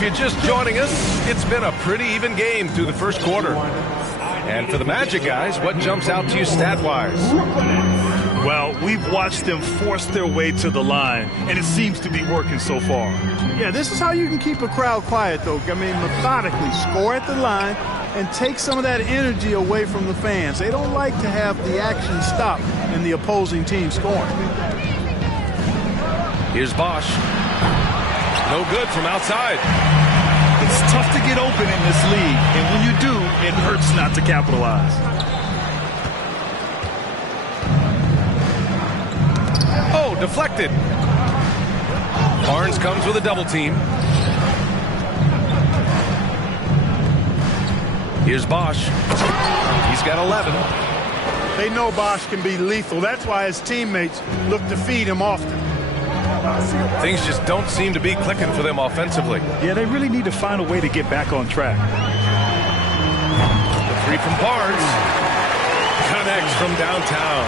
If you're just joining us, it's been a pretty even game through the first quarter. And for the Magic guys, what jumps out to you stat-wise? Well, we've watched them force their way to the line, and it seems to be working so far. Yeah, this is how you can keep a crowd quiet, though. I mean, methodically score at the line and take some of that energy away from the fans. They don't like to have the action stop in the opposing team scoring. Here's Bosch. No good from outside. It's tough to get open in this league, and when you do, it hurts not to capitalize. Oh, deflected. Barnes comes with a double team. Here's Bosch. He's got 11. They know Bosch can be lethal. That's why his teammates look to feed him often. Things just don't seem to be clicking for them offensively. Yeah, they really need to find a way to get back on track. The three from Barnes. Connects from downtown.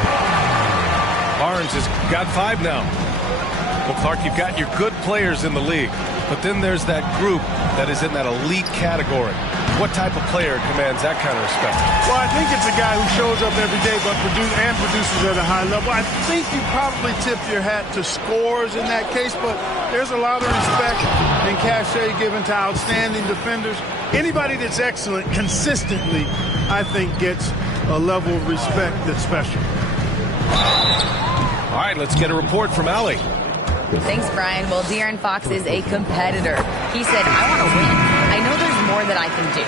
Barnes has got 5 now. Well, Clark, you've got your good players in the league, but then there's that group that is in that elite category. What type of player commands that kind of respect? Well, I think it's a guy who shows up every day but produces at a high level. I think you probably tip your hat to scores in that case, but there's a lot of respect and cachet given to outstanding defenders. Anybody that's excellent consistently, I think, gets a level of respect that's special. All right, let's get a report from Allie. Thanks, Brian. Well, De'Aaron Fox is a competitor. He said, I want to win. I know there's more that I can do.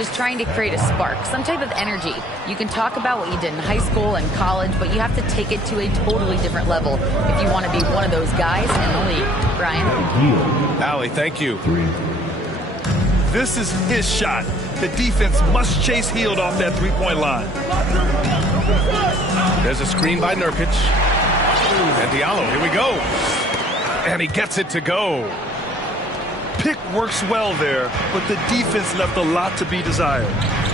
Just trying to create a spark, some type of energy. You can talk about what you did in high school and college, but you have to take it to a totally different level if you want to be one of those guys in the league. Brian? Allie, thank you. This is his shot. The defense must chase Hield off that three-point line. There's a screen by Nurkic. And Diallo, here we go. And he gets it to go. Pick works well there, but the defense left a lot to be desired.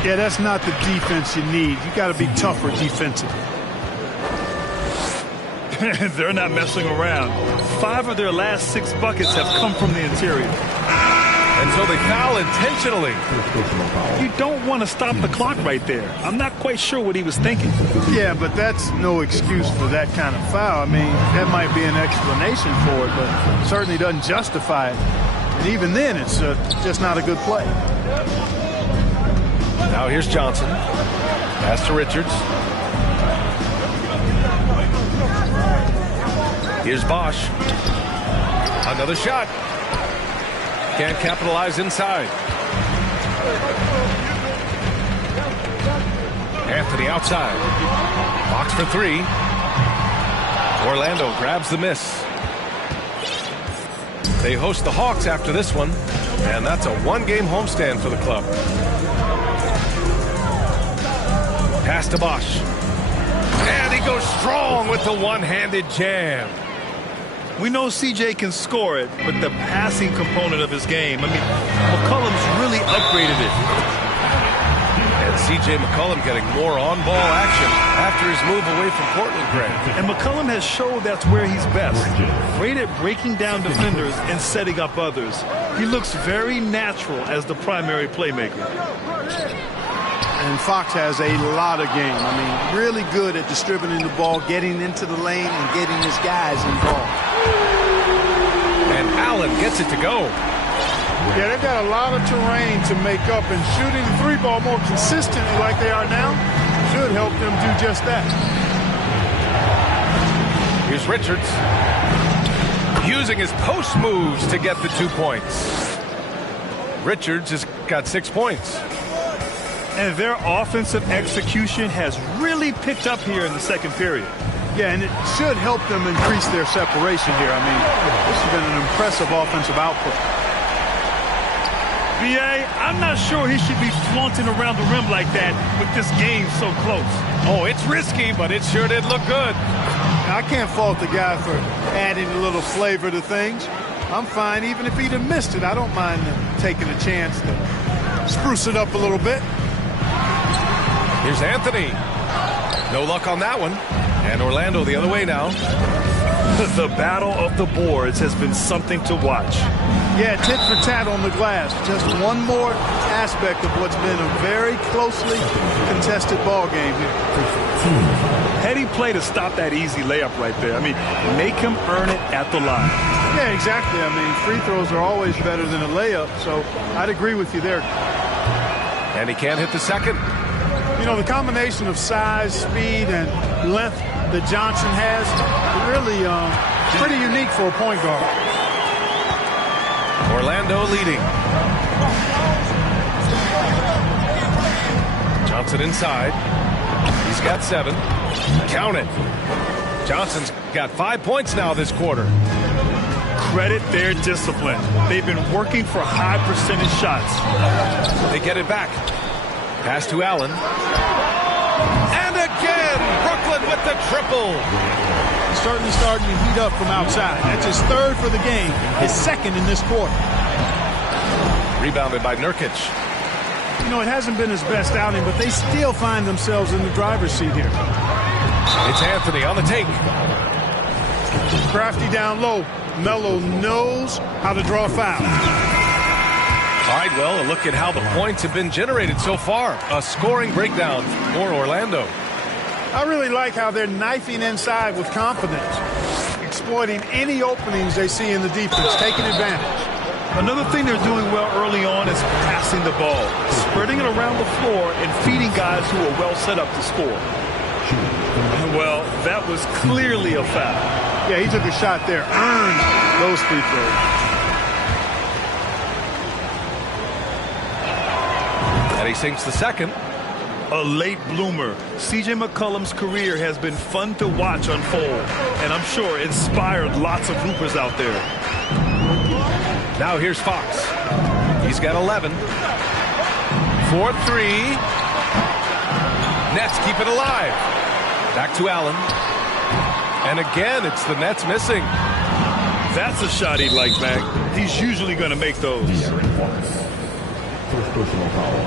Yeah, that's not the defense you need. You got to be tougher defensively. They're not messing around. 5 of their last 6 buckets have come from the interior. And so they foul intentionally. You don't want to stop the clock right there. I'm not quite sure what he was thinking. Yeah, but that's no excuse for that kind of foul. I mean, that might be an explanation for it, but certainly doesn't justify it. And even then, it's just not a good play. Now here's Johnson. Pass to Richards. Here's Bosch. Another shot. Can't capitalize inside. Anthony outside. Box for 3. Orlando grabs the miss. They host the Hawks after this one, and that's a 1-game homestand for the club. Pass to Bosch. And he goes strong with the one-handed jam. We know CJ can score it, but the passing component of his game, McCollum's really upgraded it. And CJ McCollum getting more on-ball action after his move away from Portland, Greg. And McCollum has showed that's where he's best. Great at breaking down defenders and setting up others. He looks very natural as the primary playmaker. And Fox has a lot of game. I mean, really good at distributing the ball, getting into the lane, and getting his guys involved. And Allen gets it to go. Yeah, they've got a lot of terrain to make up, and shooting the 3-ball more consistently like they are now should help them do just that. Here's Richards. Using his post moves to get the 2 points. Richards has got 6 points. And their offensive execution has really picked up here in the second period. Yeah, and it should help them increase their separation here. I mean, this has been an impressive offensive output. B.A., I'm not sure he should be flaunting around the rim like that with this game so close. Oh, it's risky, but it sure did look good. I can't fault the guy for adding a little flavor to things. I'm fine. Even if he'd have missed it, I don't mind taking a chance to spruce it up a little bit. Here's Anthony. No luck on that one. And Orlando the other way now. The battle of the boards has been something to watch. Yeah, tit for tat on the glass. Just one more aspect of what's been a very closely contested ball game here. Heady play to stop that easy layup right there. I mean, make him earn it at the line. Yeah, exactly. I mean, free throws are always better than a layup, so I'd agree with you there. And he can't hit the second. You know, the combination of size, speed, and length that Johnson has really pretty unique for a point guard. Orlando leading. Johnson inside. He's got 7. Count it. Johnson's got 5 points now this quarter. Credit their discipline. They've been working for high percentage shots. They get it back. Pass to Allen. And again, Brooklyn with the triple. He's certainly starting to heat up from outside. That's his 3rd for the game, his 2nd in this quarter. Rebounded by Nurkic. You know, it hasn't been his best outing, but they still find themselves in the driver's seat here. It's Anthony on the take. Crafty down low. Melo knows how to draw a foul. All right, well, a look at how the points have been generated so far. A scoring breakdown for Orlando. I really like how they're knifing inside with confidence, exploiting any openings they see in the defense, taking advantage. Another thing they're doing well early on is passing the ball, spreading it around the floor and feeding guys who are well set up to score. Well, that was clearly a foul. Yeah, he took a shot there, earned those free throws. And he sinks the second. A late bloomer. C.J. McCollum's career has been fun to watch unfold, and I'm sure inspired lots of hoopers out there. Now here's Fox. He's got 11. 4-3. Nets keep it alive. Back to Allen. And again, it's the Nets missing. That's a shot he'd like back. He's usually going to make those. First personal foul.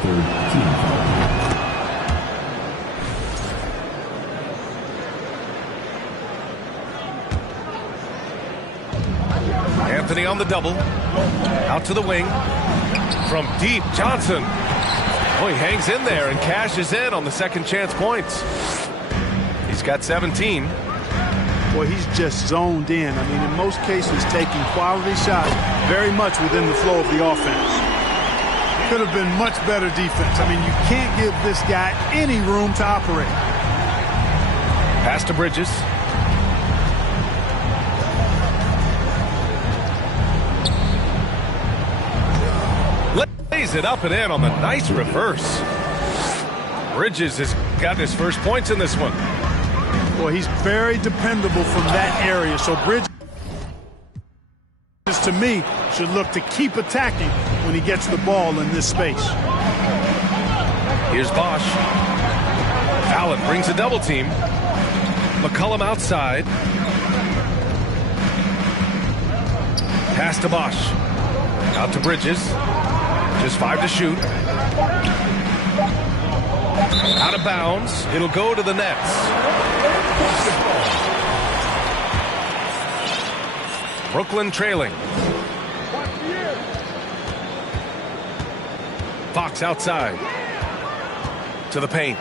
3rd team foul. Anthony on the double. Out to the wing. From deep, Johnson. Oh, he hangs in there and cashes in on the second chance points. He's got 17. Boy, he's just zoned in. I mean, in most cases, taking quality shots very much within the flow of the offense. Could have been much better defense. I mean, you can't give this guy any room to operate. Pass to Bridges. Lays it up and in on the nice reverse. Bridges has got his first points in this one. Boy, he's very dependable from that area. So Bridges, to me, should look to keep attacking when he gets the ball in this space. Here's Bosch. Allen brings a double team. McCollum outside. Pass to Bosch. Out to Bridges. Just 5 to shoot. Out of bounds. It'll go to the Nets. Brooklyn trailing. Fox outside. To the paint.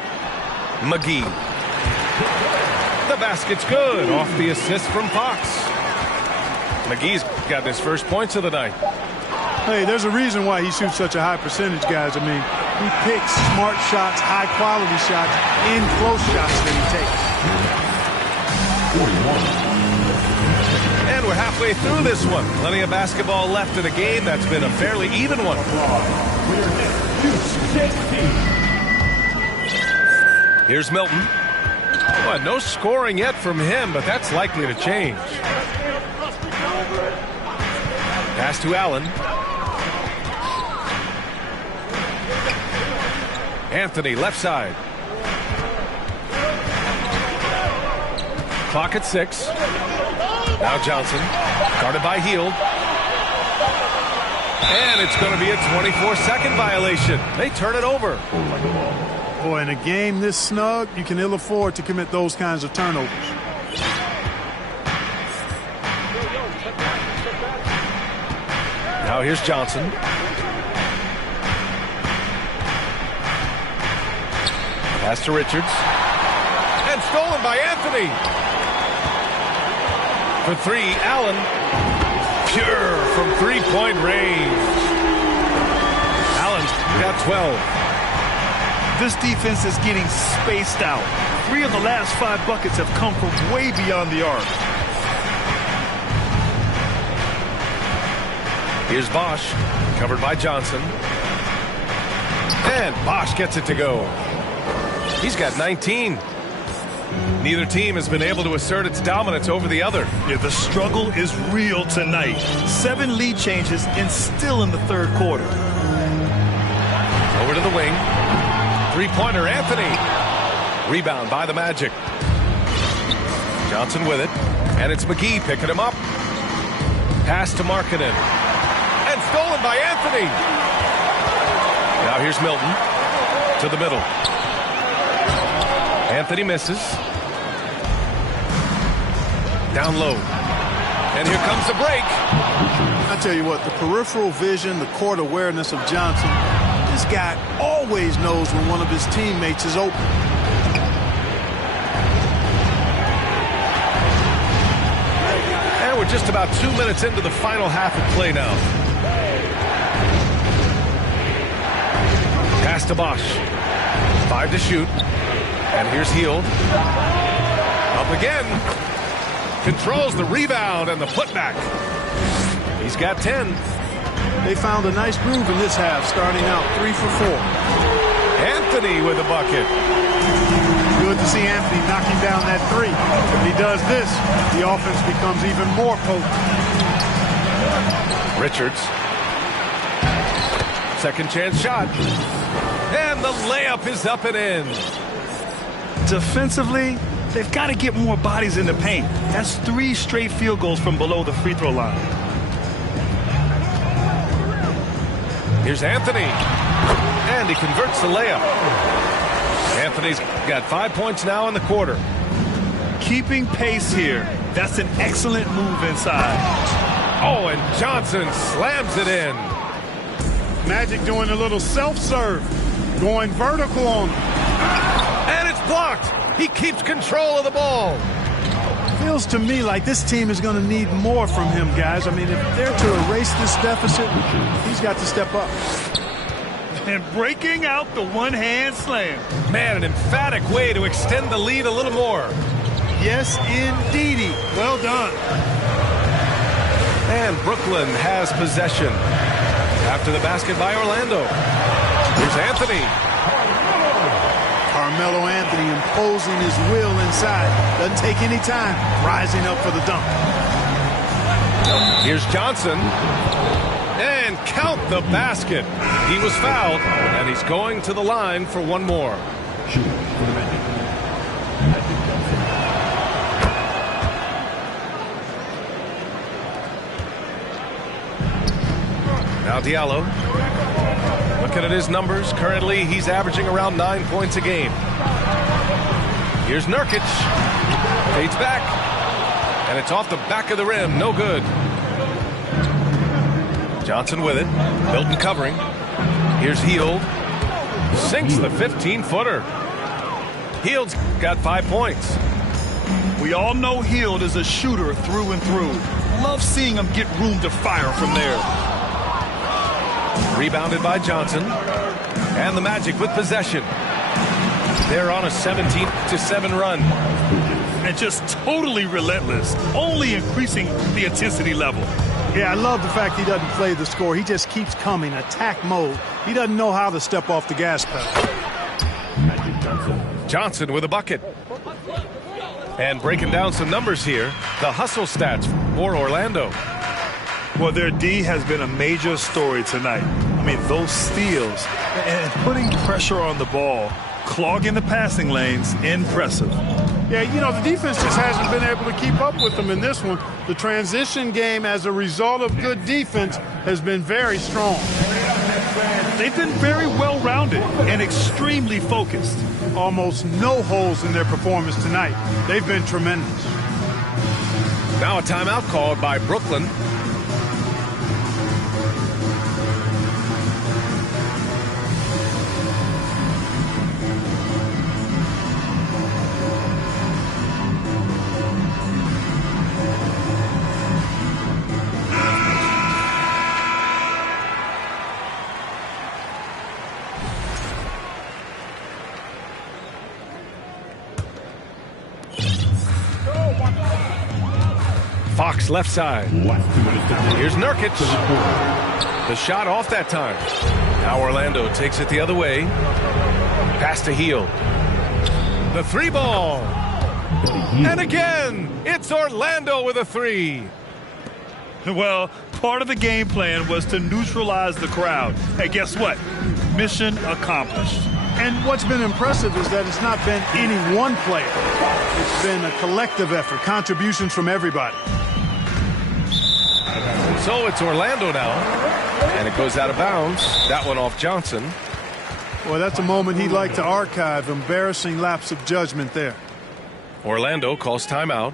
McGee. The basket's good. Off the assist from Fox. McGee's got his first points of the night. Hey, there's a reason why he shoots such a high percentage, guys. I mean, he picks smart shots, high-quality shots, and close shots that he takes. 41. And we're halfway through this one. Plenty of basketball left in a game that's been a fairly even one. Here's Milton. Well, no scoring yet from him, but that's likely to change. Pass to Allen. Anthony, left side. Clock at 6. Now Johnson, guarded by Hield. And it's going to be a 24-second violation. They turn it over. Boy, in a game this snug, you can ill afford to commit those kinds of turnovers. Now here's Johnson. Pass to Richards. And stolen by Anthony. For three, Allen. Pure from three-point range. Allen's got 12. This defense is getting spaced out. 3 of the last 5 buckets have come from way beyond the arc. Here's Bosch, covered by Johnson. And Bosch gets it to go. He's got 19. Neither team has been able to assert its dominance over the other. Yeah, the struggle is real tonight. 7 lead changes and still in the third quarter. Over to the wing. Three-pointer, Anthony. Rebound by the Magic. Johnson with it. And it's McGee picking him up. Pass to Markkanen. And stolen by Anthony. Now here's Milton. To the middle. Anthony misses. Down low. And here comes the break. I tell you what, the peripheral vision, the court awareness of Johnson, this guy always knows when one of his teammates is open. And we're just about 2 minutes into the final half of play now. Pass to Bosch. 5 to shoot. And here's Hield. Up again. Controls the rebound and the putback. He's got 10. They found a nice groove in this half, starting out 3 for 4. Anthony with a bucket. Good to see Anthony knocking down that 3. If he does this, the offense becomes even more potent. Richards. Second chance shot. And the layup is up and in. Defensively, they've got to get more bodies in the paint. That's 3 straight field goals from below the free throw line. Here's Anthony. And he converts the layup. Anthony's got 5 points now in the quarter. Keeping pace here. That's an excellent move inside. Oh, and Johnson slams it in. Magic doing a little self-serve, going vertical on him. And it's blocked. He keeps control of the ball. Feels to me like this team is going to need more from him, guys. I mean, if they're to erase this deficit, he's got to step up. And breaking out the one-hand slam. Man, an emphatic way to extend the lead a little more. Yes, indeedy. Well done. And Brooklyn has possession. After the basket by Orlando. Here's Anthony. Carmelo Anthony imposing his will inside. Doesn't take any time. Rising up for the dunk. Here's Johnson. And count the basket. He was fouled, and he's going to the line for one more. Now Diallo. Looking at his numbers, currently he's averaging around 9 points a game. Here's Nurkic. Fades back. And it's off the back of the rim. No good. Johnson with it. Milton covering. Here's Hield. Sinks the 15-footer. Hield's got 5 points. We all know Hield is a shooter through and through. Love seeing him get room to fire from there. Rebounded by Johnson. And the Magic with possession. They're on a 17-7 run. And just totally relentless, only increasing the intensity level. Yeah, I love the fact he doesn't play the score. He just keeps coming, attack mode. He doesn't know how to step off the gas pedal. Johnson with a bucket. And breaking down some numbers here, the hustle stats for Orlando. Well, their D has been a major story tonight. I mean, those steals and putting pressure on the ball, clogging the passing lanes, impressive. Yeah, you know, the defense just hasn't been able to keep up with them in this one. The transition game, as a result of good defense, has been very strong. They've been very well-rounded and extremely focused. Almost no holes in their performance tonight. They've been tremendous. Now a timeout called by Brooklyn. Fakes left side. Here's Nurkic. The shot off that time. Now Orlando takes it the other way. Pass to Heel. The three ball. And again, it's Orlando with a three. Well, part of the game plan was to neutralize the crowd. Hey, guess what? Mission accomplished. And what's been impressive is that it's not been any one player. It's been a collective effort, contributions from everybody. So it's Orlando now, and it goes out of bounds. That one off Johnson. Well, that's a moment he'd like to archive. Embarrassing lapse of judgment there. Orlando calls timeout.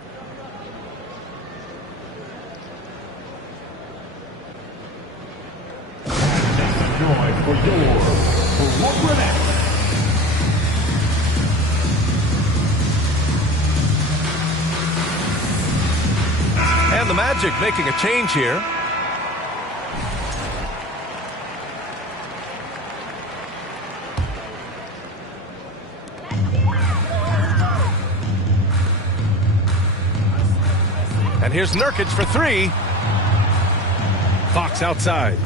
And the Magic making a change here. And here's Nurkic for three. Fox outside.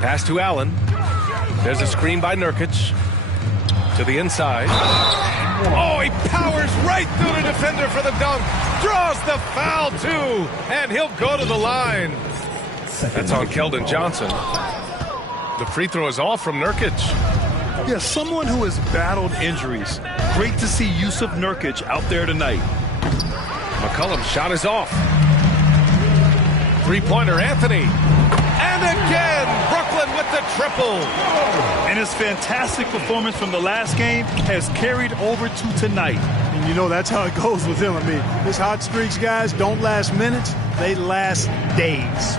Pass to Allen. There's a screen by Nurkic. To the inside. Oh, he powers right through the defender for the dunk. Draws the foul, too. And he'll go to the line. That's on Keldon Johnson. The free throw is off from Nurkic. Yeah, someone who has battled injuries. Great to see Yusuf Nurkic out there tonight. McCollum's shot is off. Three-pointer, Anthony. And again, Brooklyn with the triple. And his fantastic performance from the last game has carried over to tonight. And you know that's how it goes with him. I mean, his hot streaks, guys, don't last minutes. They last days.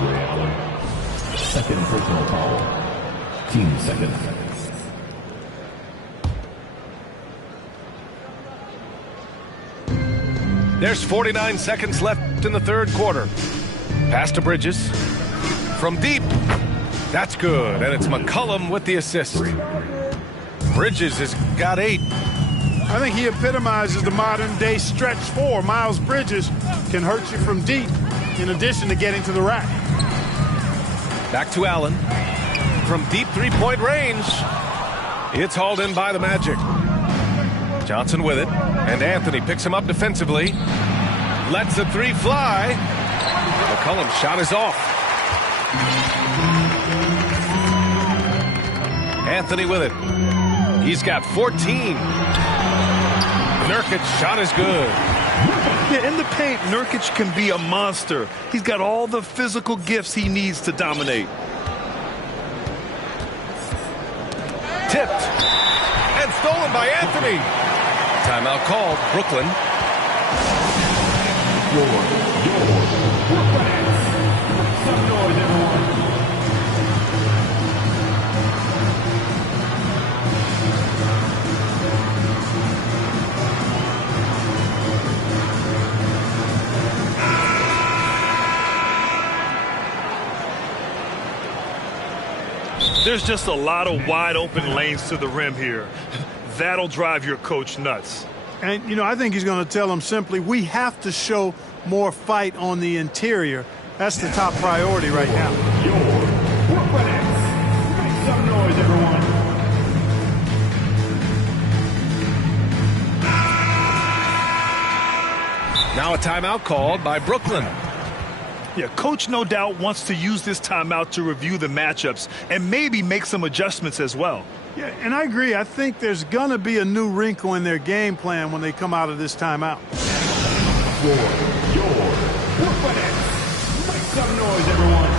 Ray Allen. Second personal foul. Team second. There's 49 seconds left in the third quarter. Pass to Bridges. From deep. That's good. And it's McCollum with the assist. Bridges has got 8. I think he epitomizes the modern-day stretch four. Miles Bridges can hurt you from deep, in addition to getting to the rack. Back to Allen. From deep three-point range. It's hauled in by the Magic. Johnson with it. And Anthony picks him up defensively. Lets the three fly. McCollum's shot is off. Anthony with it. He's got 14. Nurkic's shot is good. Yeah, in the paint, Nurkic can be a monster. He's got all the physical gifts he needs to dominate. Tipped. And stolen by Anthony. Timeout called. Brooklyn. Some noise, everyone. There's just a lot of wide open lanes to the rim here. That'll drive your coach nuts. And, you know, I think he's going to tell them simply, we have to show more fight on the interior. That's the top priority right now. Make some noise, everyone. Now a timeout called by Brooklyn. Yeah, coach no doubt wants to use this timeout to review the matchups and maybe make some adjustments as well. Yeah, and I agree. I think there's going to be a new wrinkle in their game plan when they come out of this timeout. Make some noise, everyone.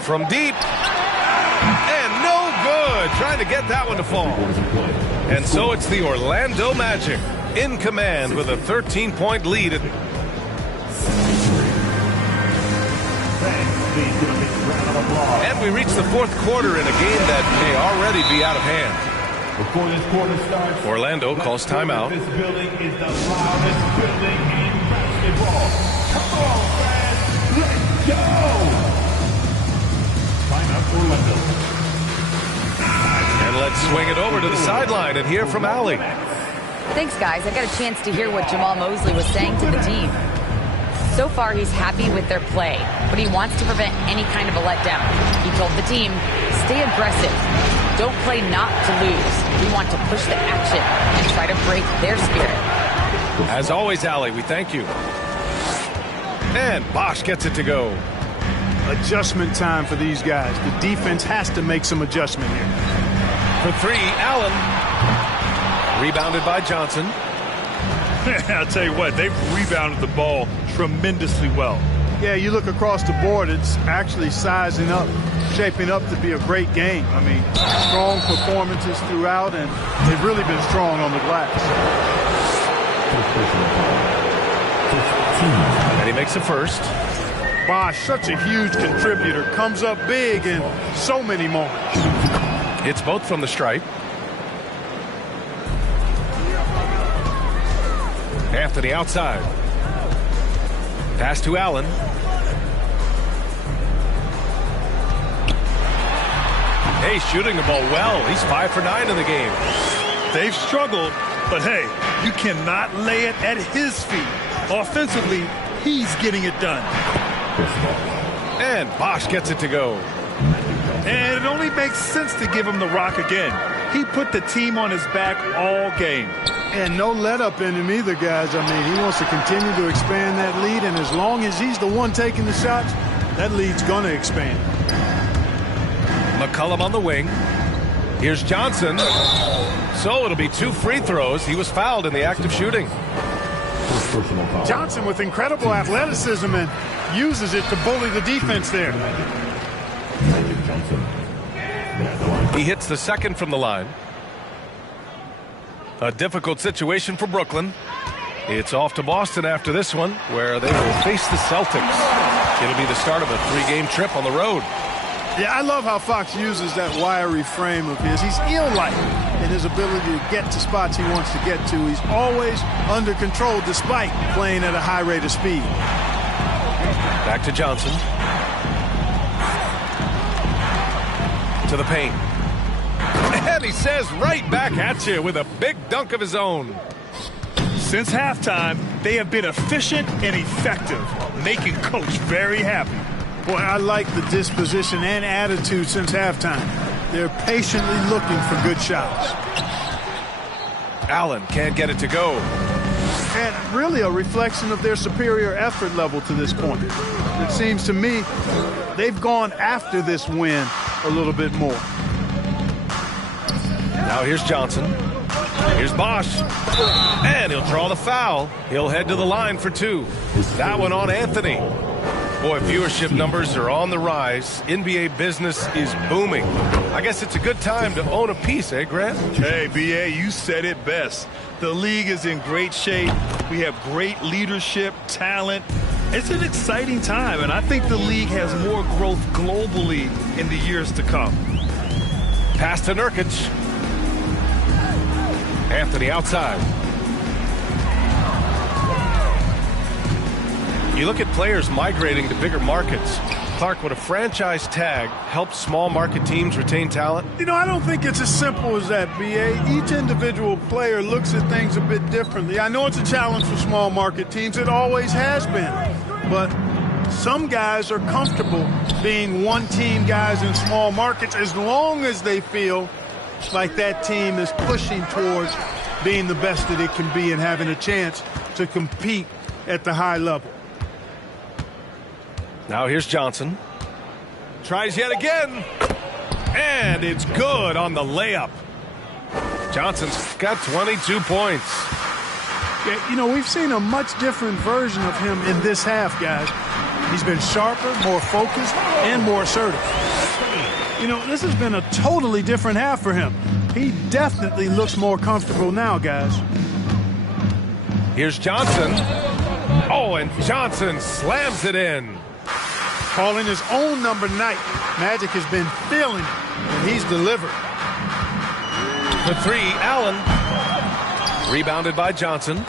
From deep. And no good. Trying to get that one to fall. And so it's the Orlando Magic in command with a 13-point lead. Please give a big round And we reach the fourth quarter in a game that may already be out of hand. Before this quarter starts, Orlando calls timeout. This building is the loudest building in basketball. Come on, fans, let's go! Timeout Orlando. And let's swing it over to the sideline and hear from Allie. Thanks, guys. I got a chance to hear what Jamal Mosley was saying to the team. So far, he's happy with their play, but he wants to prevent any kind of a letdown. He told the team, stay aggressive. Don't play not to lose. We want to push the action and try to break their spirit. As always, Allie, we thank you. And Bosch gets it to go. Adjustment time for these guys. The defense has to make some adjustment here. For three, Allen. Rebounded by Johnson. I'll tell you what, they've rebounded the ball tremendously well. Yeah, you look across the board, it's actually sizing up, shaping up to be a great game. I mean, strong performances throughout, and they've really been strong on the glass. And he makes the first. Bosch, such a huge contributor, comes up big in so many moments. Hits both from the stripe. Anthony outside. Pass to Allen. Hey, shooting the ball well. He's 5 for 9 in the game. They've struggled, but hey, you cannot lay it at his feet. Offensively, he's getting it done. And Bosch gets it to go. And it only makes sense to give him the rock again. He put the team on his back all game. And no let up in him either, guys. I mean, he wants to continue to expand that lead, and as long as he's the one taking the shots, that lead's going to expand. McCollum on the wing. Here's Johnson. So it'll be 2 free throws. He was fouled in the act of shooting. Johnson with incredible athleticism and uses it to bully the defense there. He hits the second from the line. A difficult situation for Brooklyn. It's off to Boston after this one, where they will face the Celtics. It'll be the start of a 3-game trip on the road. Yeah, I love how Fox uses that wiry frame of his. He's eel-like in his ability to get to spots he wants to get to. He's always under control despite playing at a high rate of speed. Back to Johnson. To the paint. And he says right back at you with a big dunk of his own. Since halftime, they have been efficient and effective, making Coach very happy. Boy, I like the disposition and attitude since halftime. They're patiently looking for good shots. Allen can't get it to go. And really a reflection of their superior effort level to this point. It seems to me they've gone after this win a little bit more. Now here's Johnson. Here's Bosch. And he'll draw the foul. He'll head to the line for 2. That one on Anthony. Boy, viewership numbers are on the rise. NBA business is booming. I guess it's a good time to own a piece, eh, Grant? Hey, B.A., you said it best. The league is in great shape. We have great leadership, talent. It's an exciting time, and I think the league has more growth globally in the years to come. Pass to Nurkic. Anthony outside. You look at players migrating to bigger markets. Clark, would a franchise tag help small market teams retain talent? You know, I don't think it's as simple as that, B.A. Each individual player looks at things a bit differently. I know it's a challenge for small market teams. It always has been. But some guys are comfortable being one-team guys in small markets as long as they feel like that team is pushing towards being the best that it can be and having a chance to compete at the high level. Now here's Johnson. Tries yet again. And it's good on the layup. Johnson's got 22 points. Yeah, you know, we've seen a much different version of him in this half, guys. He's been sharper, more focused, and more assertive. You know, this has been a totally different half for him. He definitely looks more comfortable now, guys. Here's Johnson. Oh, and Johnson slams it in. Calling his own number night. Magic has been feeling it, and he's delivered. The three, Allen. Rebounded by Johnson.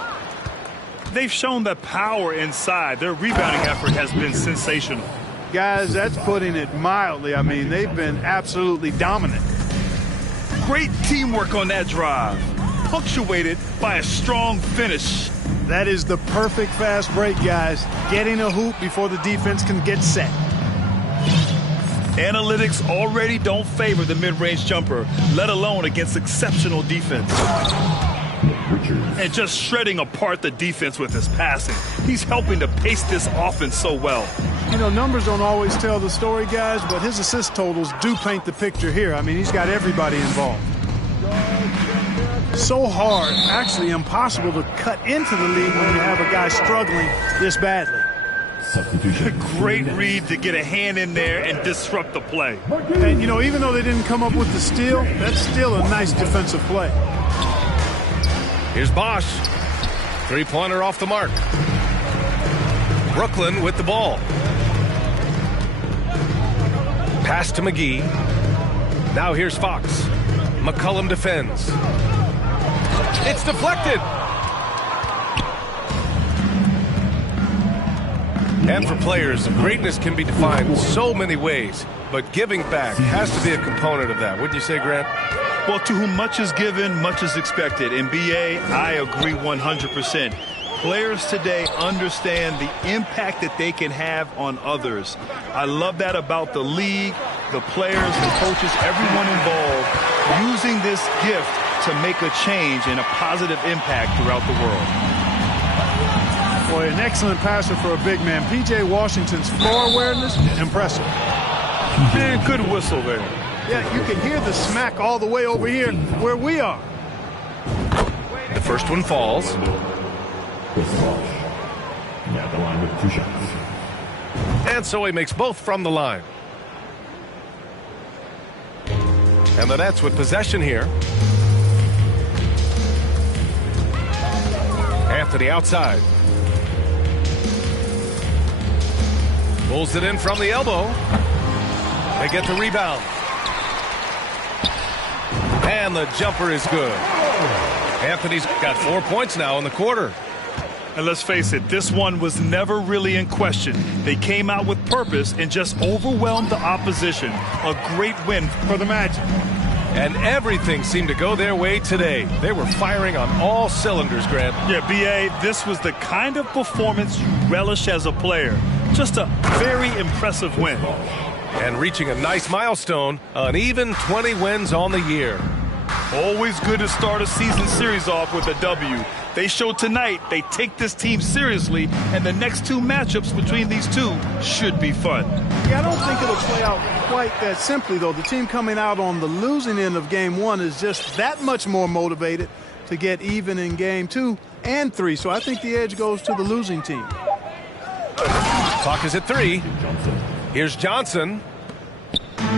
They've shown the power inside. Their rebounding effort has been sensational. Guys, that's putting it mildly. I mean, they've been absolutely dominant. Great teamwork on that drive, punctuated by a strong finish. That is the perfect fast break, guys. Getting a hoop before the defense can get set. Analytics already don't favor the mid-range jumper, let alone against exceptional defense. And just shredding apart the defense with his passing. He's helping to pace this offense so well. You know, numbers don't always tell the story, guys, but his assist totals do paint the picture here. I mean, he's got everybody involved. So hard, actually impossible to cut into the league when you have a guy struggling this badly. A great read to get a hand in there and disrupt the play. And, you know, even though they didn't come up with the steal, that's still a nice defensive play. Here's Bosch. Three-pointer off the mark. Brooklyn with the ball. Pass to McGee. Now here's Fox. McCollum defends. It's deflected. And for players, greatness can be defined so many ways, but giving back has to be a component of that. Wouldn't you say, Grant? Well, to whom much is given, much is expected. In BA, I agree 100%. Players today understand the impact that they can have on others. I love that about the league, the players, the coaches, everyone involved, using this gift to make a change and a positive impact throughout the world. Boy, an excellent passer for a big man. P.J. Washington's floor awareness, impressive. Man, good whistle there. Yeah, you can hear the smack all the way over here where we are. The first one falls. At the line with 2 shots. And so he makes both from the line. And the Nets with possession here. Anthony outside. Pulls it in from the elbow. They get the rebound. And the jumper is good. Anthony's got 4 points now in the quarter. And let's face it, this one was never really in question. They came out with purpose and just overwhelmed the opposition. A great win for the Magic. And everything seemed to go their way today. They were firing on all cylinders, Grant. Yeah, B.A., this was the kind of performance you relish as a player. Just a very impressive win. And reaching a nice milestone, an even 20 wins on the year. Always good to start a season series off with a W. They showed tonight they take this team seriously, and the next 2 matchups between these two should be fun. Yeah, I don't think it'll play out quite that simply, though. The team coming out on the losing end of Game 1 is just that much more motivated to get even in Game 2 and 3. So I think the edge goes to the losing team. Clock is at 3. Here's Johnson.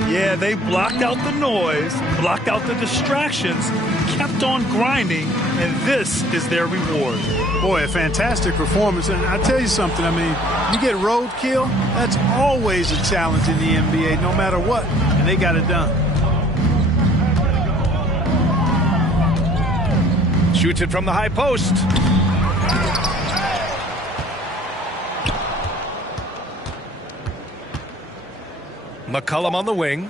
Yeah, they blocked out the noise, blocked out the distractions, kept on grinding, and this is their reward. Boy, a fantastic performance. And I tell you something, I mean, you get roadkill, that's always a challenge in the NBA, no matter what, and they got it done. Shoots it from the high post. McCollum on the wing.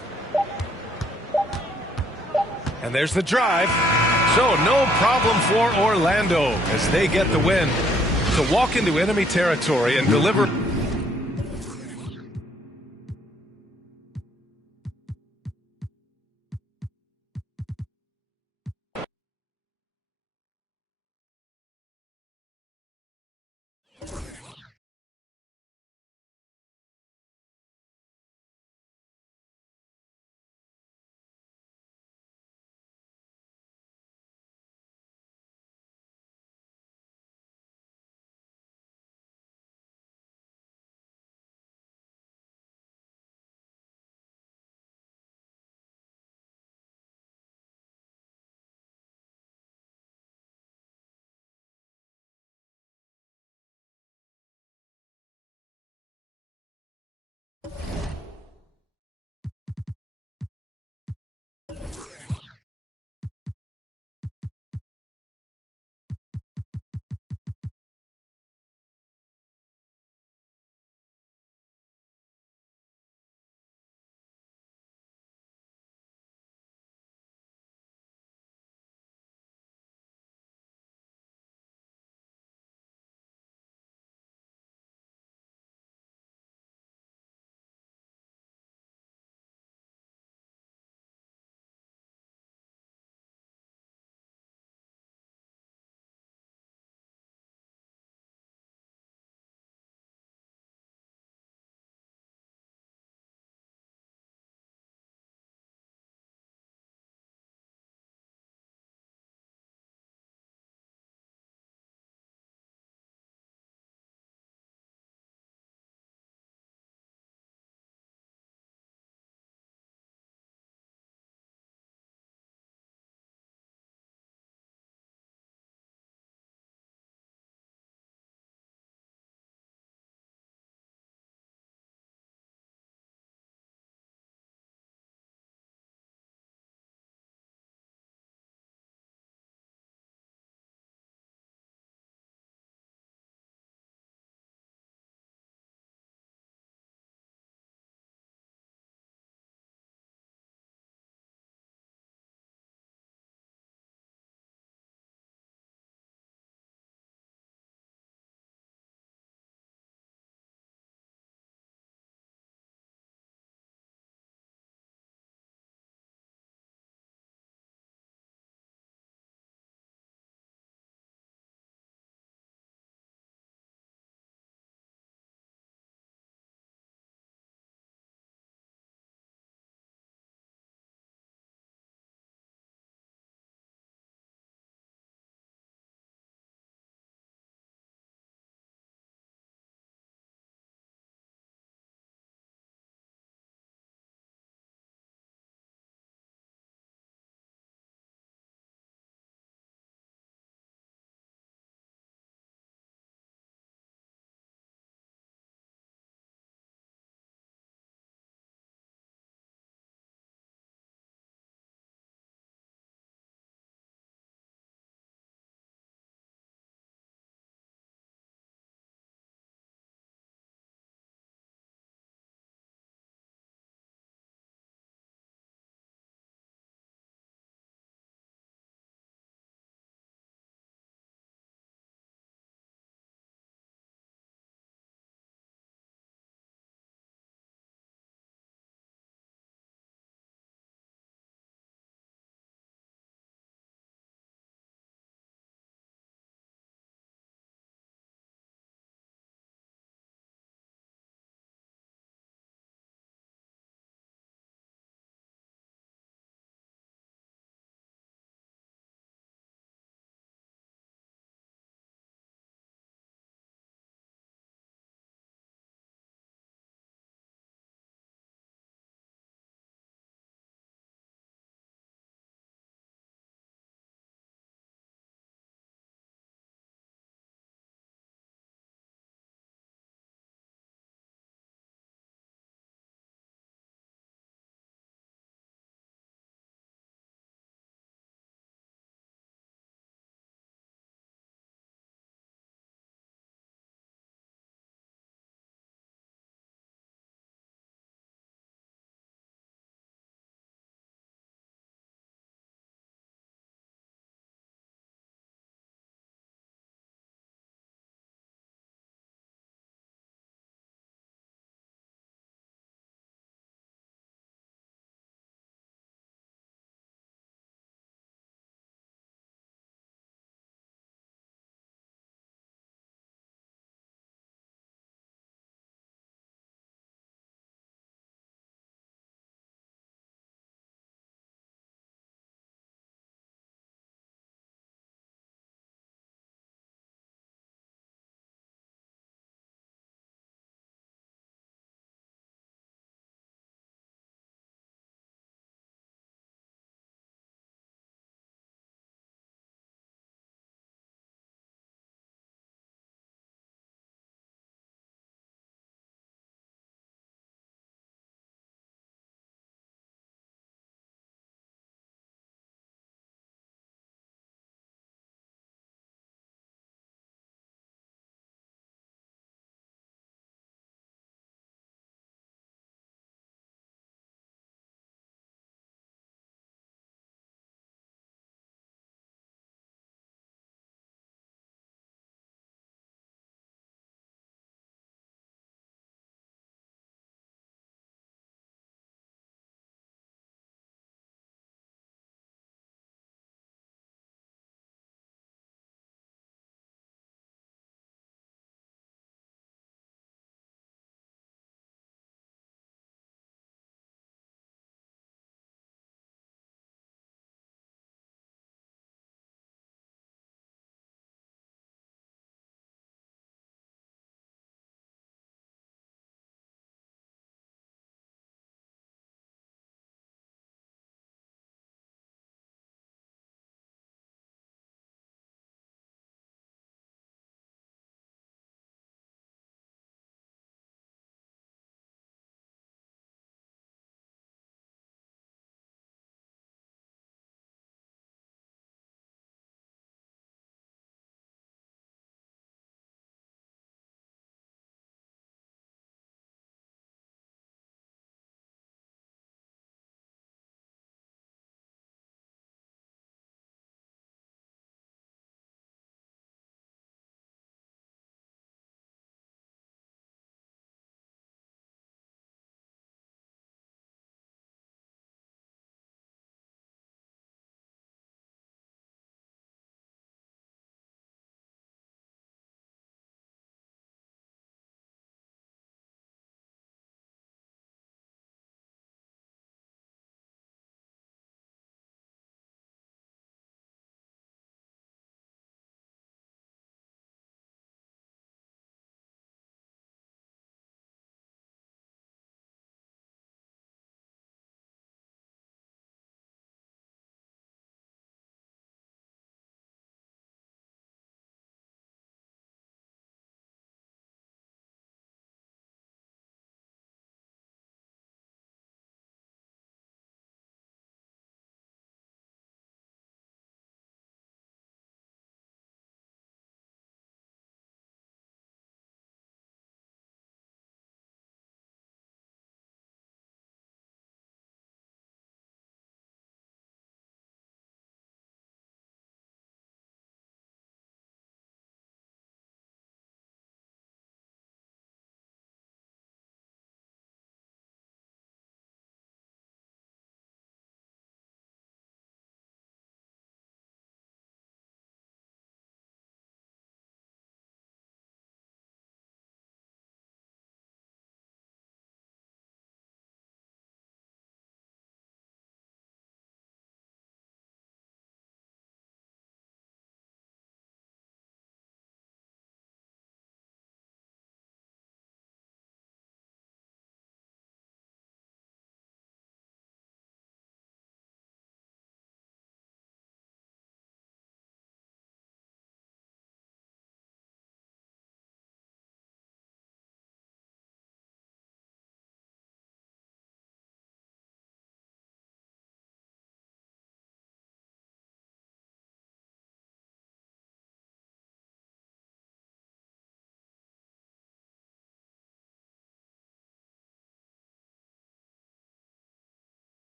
And there's the drive. So no problem for Orlando as they get the win. To walk into enemy territory and deliver